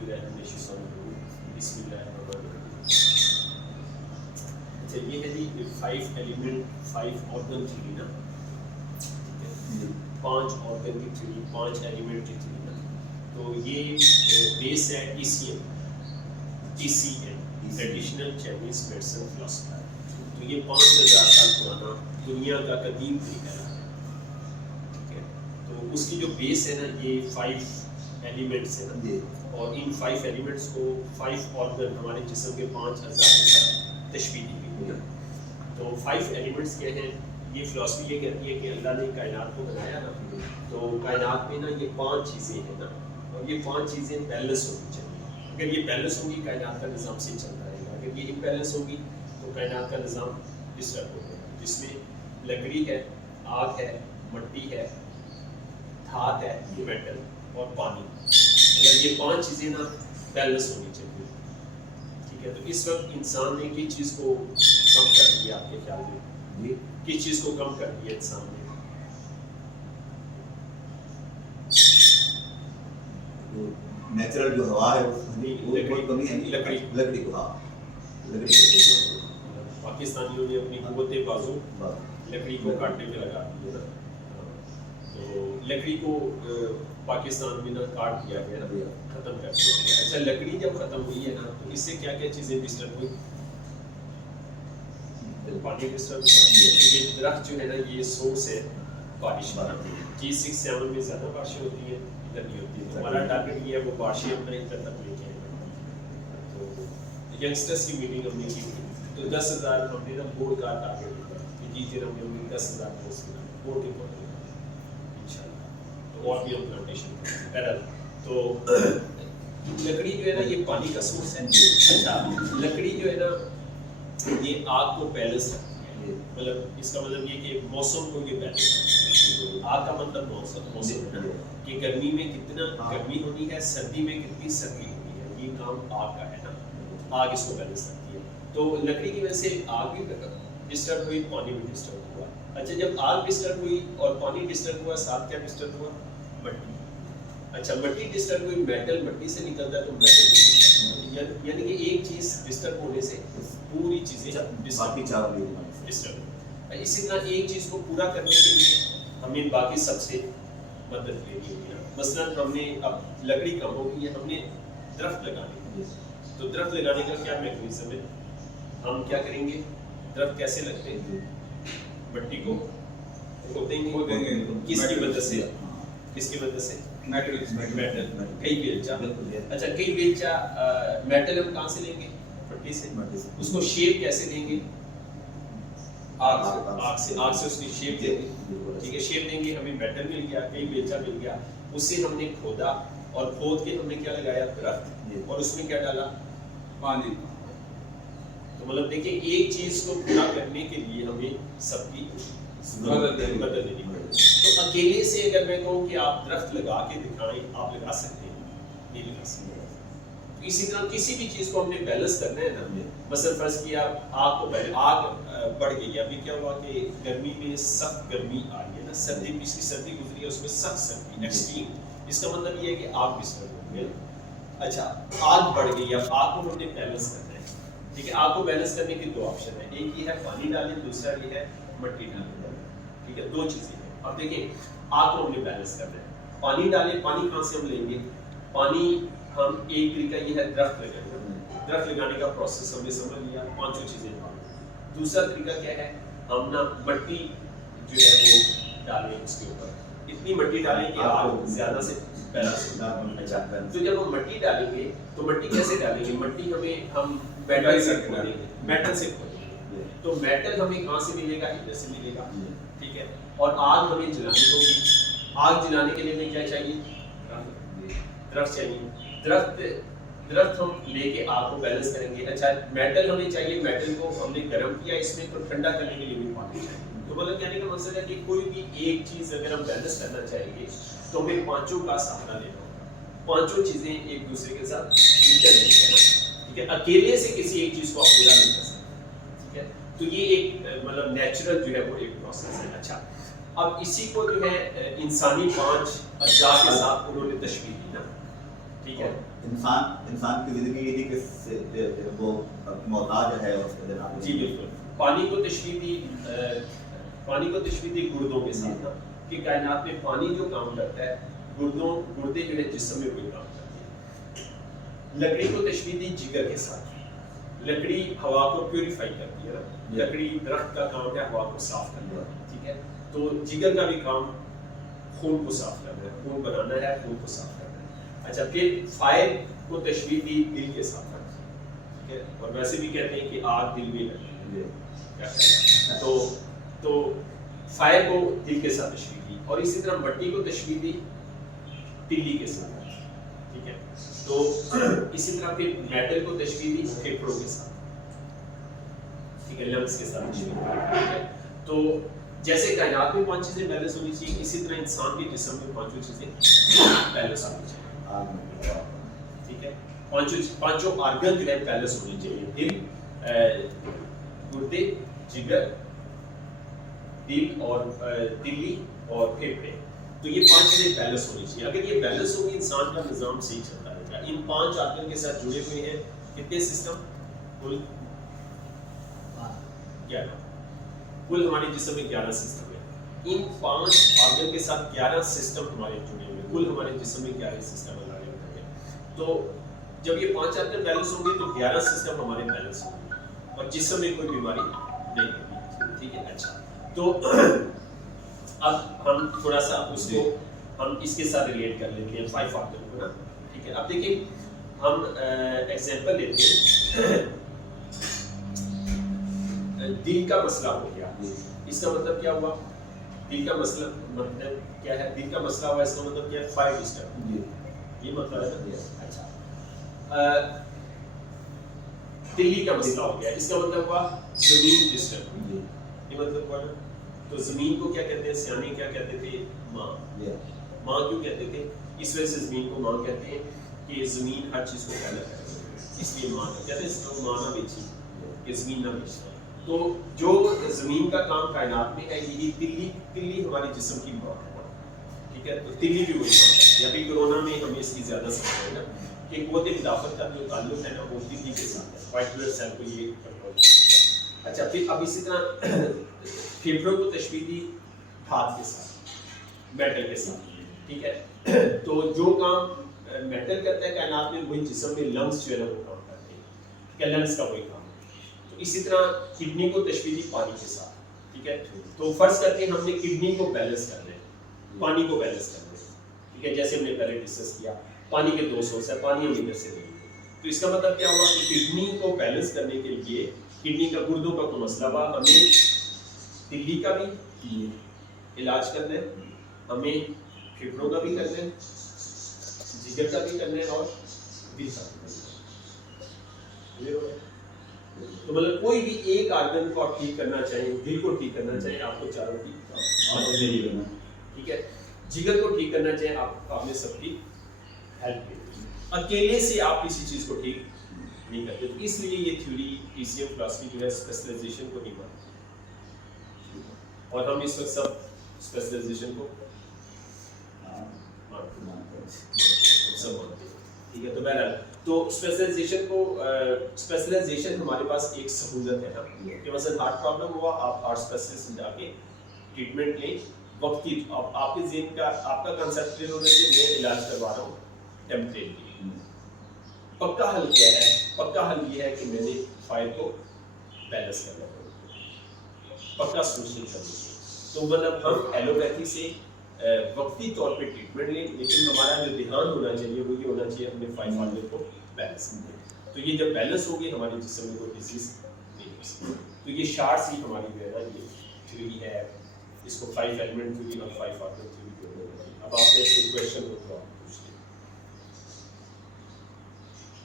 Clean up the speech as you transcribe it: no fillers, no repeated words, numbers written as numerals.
بسم اللہ الرحمن الرحیم. اچھا یہ ہے جی 5 ایلیمنٹ 5 آرگن تھیوری نا, 5 آرگن کی تھیوری, 5 ایلیمنٹ کی تھیوری نا. تو یہ بیس ہے TCM traditional Chinese medicine philosophy. تو یہ 5000 سال پرانا دنیا کا قدیم طریقہ ہے. ٹھیک ہے, تو اس کی جو بیس ہے نا یہ 5 ایلیمنٹس ہیں نا, اور ان 5 ایلیمنٹس کو 5 آرگن ہمارے جسم کے 5 اعضاء کے ساتھ تشبیہ دی گئی ہے. تو 5 ایلیمنٹس کیا ہیں, یہ فلاسفی یہ کہتی ہے کہ اللہ نے کائنات کو بنایا نا, تو کائنات میں نا یہ 5 چیزیں ہیں نا, اور یہ 5 چیزیں بیلنس ہونی چاہیے. اگر یہ بیلنس ہوگی کائنات کا نظام صحیح چلتا رہے گا. اگر یہ امبیلنس ہوگی تو کائنات کا نظام ڈسٹرب ہو گا, جس میں لکڑی ہے, آگ ہے, مٹی ہے, دھات ہے, یہ میٹل اور پانی. اگر یہ 5 چیزیں نا بیلنس ہونی چاہیے. ٹھیک ہے, تو اس وقت انسان نے کس چیز کو کم کر دیا آپ کے خیال میں, کس چیز کو کم کر دیا انسان نے؟ نیچرل جو ہوا ہے وہ بہت کمی ہے. لکڑی کو, ہاں لکڑی کو پاکستانیوں نے اپنی قوت بازو لکڑی کو کاٹنے پہ لگا دی ہے. تو لکڑی کو پاکستان میں نہ کاٹ دیا گیا, ختم کر دیا گیا. اچھا لکڑی جب ختم ہوئی ہے نا تو اس سے کیا کیا چیزیں ڈسٹرب ہوئی؟ پانی ڈسٹرب ہوا. یہ درخت جو ہے نا یہ سورس ہے بارش کا. G6-7 میں زیادہ بارشیں ہوتی ہیں, ادھر نہیں ہوتی. تو ہمارا ٹارگیٹ یہ ہے وہ بارشیں اپنا ادھر تک لے کے آئے. تو ینگسٹرس کی میٹنگ ہم نے کی, تو 10,000 ہم نے نا بورڈ کا ٹارگیٹ دیا کہ جی تیرا ہم نے 10,000 پوسٹ کرنا بورڈ کے پودے انشاءاللہ. تو اور بھی ہم پلانٹیشن کریں. تو لکڑی جو ہے نا یہ پانی کا سورس ہے. اچھا لکڑی جو ہے نا یہ آگ کو بیلنس رکھتی ہے. مطلب اس کا مطلب یہ کہ موسم کو یہ بیلنس رکھتی ہے. آگ کا مطلب موسم ہے کہ گرمی میں کتنا گرمی ہونی ہے, سردی میں کتنی سردی ہونی ہے. یہ کام آگ کا ہے نا, آگ اس کو بیلنس رکھتی ہے. تو لکڑی کی وجہ سے آگ بھی ڈسٹرب ہوئی, پانی بھی ڈسٹرب ہوا. اچھا جب آگ ڈسٹرب ہوئی اور پانی ڈسٹرب ہوا, ساتھ کیا ڈسٹرب ہوا؟ مٹی. اچھا مٹی ڈسٹرب ہوئی, میٹل مٹی سے نکلتا ہے تو میٹل ڈسٹرب, یعنی کہ ایک چیز ڈسٹرب ہونے سے پوری چیزیں ڈسٹرب. اسی طرح ایک چیز کو پورا کرنے کے لیے ہمیں باقی سب سے مدد لینی ہوگی. مثلا ہم نے اب لکڑی کم ہوگی, ہم نے درخت لگانے. تو درخت لگانے کا کیا میکانزم ہے, ہم کیا کریں گے؟ درخت کیسے لگتے ہیں؟ مٹی کو کھودیں گے. کس کی مدد سے؟ کس کی مدد سے؟ میٹل. کئی بیلچا. اچھا کئی بیلچا میٹل ہم کہاں سے لیں گے؟ مٹی سے. اس کو شیپ کیسے دیں گے؟ آگ سے. آگ سے اس کی شیپ دیں گے. ٹھیک ہے, شیپ دیں گے, ہمیں میٹل مل گیا, کئی بیلچا مل گیا. اس سے ہم نے کھودا اور کھود کے ہم نے کیا لگایا؟ درخت. اور اس میں کیا ڈالا؟ پانی. تو مطلب دیکھیں ایک چیز کو پورا کرنے کے لیے ہمیں سب کی مدد لینی پڑے. تو اکیلے سے اگر میں کہوں کہ آپ درخت لگا کے دکھائیں, آپ لگا سکتے ہیں؟ نہیں لگا سکتے. اسی طرح کسی بھی چیز کو ہم نے بیلنس کرنا ہے نا, مثلا فرض کیا آگ کو پہلے آگ بڑھ گئی, ابھی کیا ہوا کہ گرمی میں سخت گرمی آ رہی ہے نا, سردی پچھلی سردی گزری ہے اس میں سخت سردی ایکسٹریم. اس کا مطلب یہ ہے کہ آگ ڈسٹرب ہو گئی. اچھا آگ بڑھ گئی, اب آگ کو ہم نے بیلنس کرنا ہے. ٹھیک ہے, آگ کو بیلنس کرنے کی 2 آپشن ہیں. ایک یہ ہے پانی ڈالیں, دوسرا یہ ہے مٹی ڈالیں. ٹھیک ہے, 2 چیزیں ہیں. اب دیکھیں آگ کو ہم نے بیلنس کرنا ہے. پانی ڈالیں, پانی کہاں سے ہم لیں گے؟ پانی ہم ایک طریقہ یہ ہے درخت لگانے کا. درخت لگانے کا پروسیس ہم نے سمجھ لیا, 5 چیزیں. دوسرا طریقہ کیا ہے, ہم نا مٹی جو ہے وہ ڈالیں اس کے اوپر. اتنی مٹی ڈالیں کہ آگ زیادہ سے بیلنس ہو. اچھا تو جب ہم مٹی ڈالیں گے تو مٹی کیسے ڈالیں گے؟ مٹی ہم میٹل سے کھودیں گے. میٹل سے کھودیں گے تو میٹل ہمیں کہاں سے ملے گا؟ ادھر سے ملے گا. ٹھیک ہے, اور آگ ہمیں جلانی ہوگی. آگ جلانے کے لیے ہمیں کیا چاہیے؟ درخت چاہیے. درخت ہم لے کے آگ کو بیلنس کریں گے. اچھا میٹل ہمیں چاہیے, میٹل کو ہم نے گرم کیا, اس میں تو ٹھنڈا کرنے کے لیے بھی پانی چاہیے. تو مطلب کہنے کا مقصد ہے کہ کوئی بھی ایک چیز اگر ہم بیلنس کرنا چاہیں گے تو ہمیں 5 کا سہارا لینا ہوگا. 5 چیزیں ایک دوسرے کے ساتھ انٹرلنک ہے. ٹھیک ہے, اکیلے سے کسی ایک چیز کو آپ پورا نہیں کر سکتے. ٹھیک ہے, تو یہ ایک مطلب نیچرل جو ہے وہ ایک پروسیس ہے. اچھا اب اسی کو جو ہے انسانی 5 اجزاء کے ساتھ انہوں نے تشبیہ دی نا. ٹھیک ہے. انسان کی زندگی یہی کہ وہ محتاج ہے اور اس کے دل. جی بالکل. پانی کو تشبیہ دی گردوں کے ساتھ نا کہ کائنات میں پانی جو کام کرتا ہے گردے جو ہے جسم میں کوئی کام کرتے ہیں. لکڑی کو تشبیہ دی جگر کے ساتھ. لکڑی ہوا کو پیوریفائی کرتی ہے نا. لکڑی درخت کا کام ہے ہوا کو صاف کرنا. ٹھیک ہے. تو جگر کا بھی کام خون کو صاف کرنا ہے, خون بنانا ہے, خون کو صاف کرنا ہے. اچھا پھر فائر کو تشبیہ دی دل کے ساتھ. ٹھیک ہے. اور ویسے بھی کہتے ہیں کہ آگ دل میں لگتی ہے. تو فائر کو دل کے ساتھ تشبیہ دی. اور اسی طرح مٹی کو تشبیہ دی تلی کے ساتھ. ٹھیک ہے. تو اسی طرح پھر میٹل کو تشبیہ دی پھیپھڑوں کے ساتھ. ٹھیک ہے. لنگس کے ساتھ تشبیہ دی. ٹھیک ہے. تو جیسے کائنات میں 5 چیزیں بیلنس ہونی چاہیے, اسی طرح انسان کے جسم میں 5 چیزیں بیلنس ہونی چاہیے. ٹھیک ہے. پانچوں آرگن جو ہے بیلنس ہونے چاہیے. دل, گردے, جگر, دل اور تلی اور پھیپھڑے. تو یہ 5 چیزیں بیلنس ہونی چاہیے. اگر یہ بیلنس ہوگی انسان کا نظام صحیح چلتا رہے گا. ان 5 آرگن کے ساتھ جڑے ہوئے ہیں کتنے سسٹم؟ کل 11. کل ہمارے جسم میں 11 سسٹم ہیں. ان 5 آرگن کے ساتھ 11 سسٹم ہمارے جڑے ہوئے. کل ہمارے جسم میں 11 سسٹم ہمارے ہوتے ہیں. تو جب یہ 5 آرگن بیلنس ہوں گے تو 11 سسٹم ہمارے بیلنس ہوں گے اور جسم میں کوئی بیماری نہیں ہوگی. ٹھیک ہے. اچھا تو اب ہم تھوڑا سا اس کو ہم اس کے ساتھ ریلیٹ کر لیتے ہیں 5 آرگن کو نا. ٹھیک ہے. اب دیکھیں ہم ایگزامپل لیتے ہیں. دل کا مسئلہ ہو گیا. اس کا مطلب کیا ہوا؟ دل کا مسئلہ مطلب کیا ہے؟ دل کا مسئلہ ہوا اس کا مطلب کیا ہے؟ 5 سسٹم. یہ مطلب ہے. اچھا تلی کا مسئلہ ہو گیا. اس کا مطلب ہوا زمین ڈسٹرب. یہ مطلب ہوا نا. تو زمین کو کیا کہتے ہیں؟ سیانے کیا کہتے تھے؟ ماں. ماں کیوں کہتے تھے؟ اس وجہ سے زمین کو ماں کہتے ہیں کہ زمین ہر چیز کو پیدا کرتی ہے, اس لیے ماں کہتے ہیں. اس کو ماں نہ بیچی کہ زمین نہ بیچنا. تو جو زمین کا کام کائنات میں ہے یہی تلی ہمارے جسم کی ماں ہے. ٹھیک ہے. تو تلی بھی وہی کام کرتی ہے. ابھی کورونا میں ہمیں اس کی زیادہ سمجھ آئی نا کہ قوت مدافعت کا جو تعلق ہے نا وہ تلی کے ساتھ ہے. وائٹ بلڈ سیل کو یہ کنٹرول کرتا ہے. اچھا پھر اب اسی طرح پھیپھڑوں کو تشبیہ دی دھات کے ساتھ, میٹل کے ساتھ. ٹھیک ہے. تو جو کام میٹل کرتا ہے کائنات میں وہی جسم میں لنگس جو ہے نا وہ کام کرتے ہیں. ٹھیک ہے. لنگس کا وہی کام. تو اسی طرح کڈنی کو تشبیہ دی پانی کے ساتھ. ٹھیک ہے. تو فرض کرتے ہیں ہم نے کڈنی کو بیلنس کرنا ہے, پانی کو بیلنس کرنا ہے. ٹھیک ہے. جیسے ہم نے پہلے ڈسکس کیا پانی کے 2 سورس ہے, پانی ہم ادھر سے دیں گے. تو اس کا مطلب کیا ہوا کہ کڈنی کو بیلنس کرنے کے لیے کڈنی کا گردوں کا کوئی مسئلہ ہوا, ہمیں تلی کا بھی علاج کرنا ہے, ہمیں پھیپھڑوں کا بھی کرنا ہے, جگر کا بھی کرنا ہے اور دل کا بھی کرنا ہے. تو مطلب کوئی بھی ایک آرگن کو آپ ٹھیک کرنا چاہیں, دل کو ٹھیک کرنا چاہیں آپ کو چاروں کی مدد کرنا. ٹھیک ہے. جگر کو ٹھیک کرنا چاہیں آپ نے سب کی ہیلپ کی. اکیلے سے آپ کسی چیز کو ٹھیک نہیں کرتے. تو اس لیے یہ تھیوری پی سی ایم فلاسفی جو ہے اسپیشلائزیشن کو نہیں مانتی اور ہم اس وقت سب اسپیشلائزیشن کو سب مانتے ہیں. ٹھیک ہے. تو بہرحال تو اسپیشلائزیشن ہمارے پاس ایک سہولت ہے نا کہ مثلا ہارٹ پرابلم ہوا آپ ہارٹ اسپیشلسٹ جا کے ٹریٹمنٹ لیں وقتی. آپ کے ذہن کا آپ کا کنسیپٹ کلیئر ہونا ہے کہ میں علاج کروا رہا ہوں ٹیمپریری. پکا حل کیا ہے؟ پکا حل یہ ہے کہ میں نے فائر کو بیلنس کرنا ہے, پکا سولوشن کرنا ہے. تو مطلب ہم ایلوپیتھی سے وقتی طور پہ ٹریٹمنٹ لیں لیکن ہمارا جو دھیان ہونا چاہیے وہ یہ ہونا چاہیے ہم نے 5 آرگن کو بیلنس کرنا. تو یہ جب بیلنس ہوگی ہمارے جسم میں کوئی ڈیزیز نہیں ہو سکتی. تو یہ شارٹ سی ہماری جو ہے نا یہ تھیوری ہے, اس کو 5 ایلیمنٹ تھیوری اور 5 آرگن تھیوری. اب آپ نے کوئی کویشچن ہو تو آپ پوچھ لیں.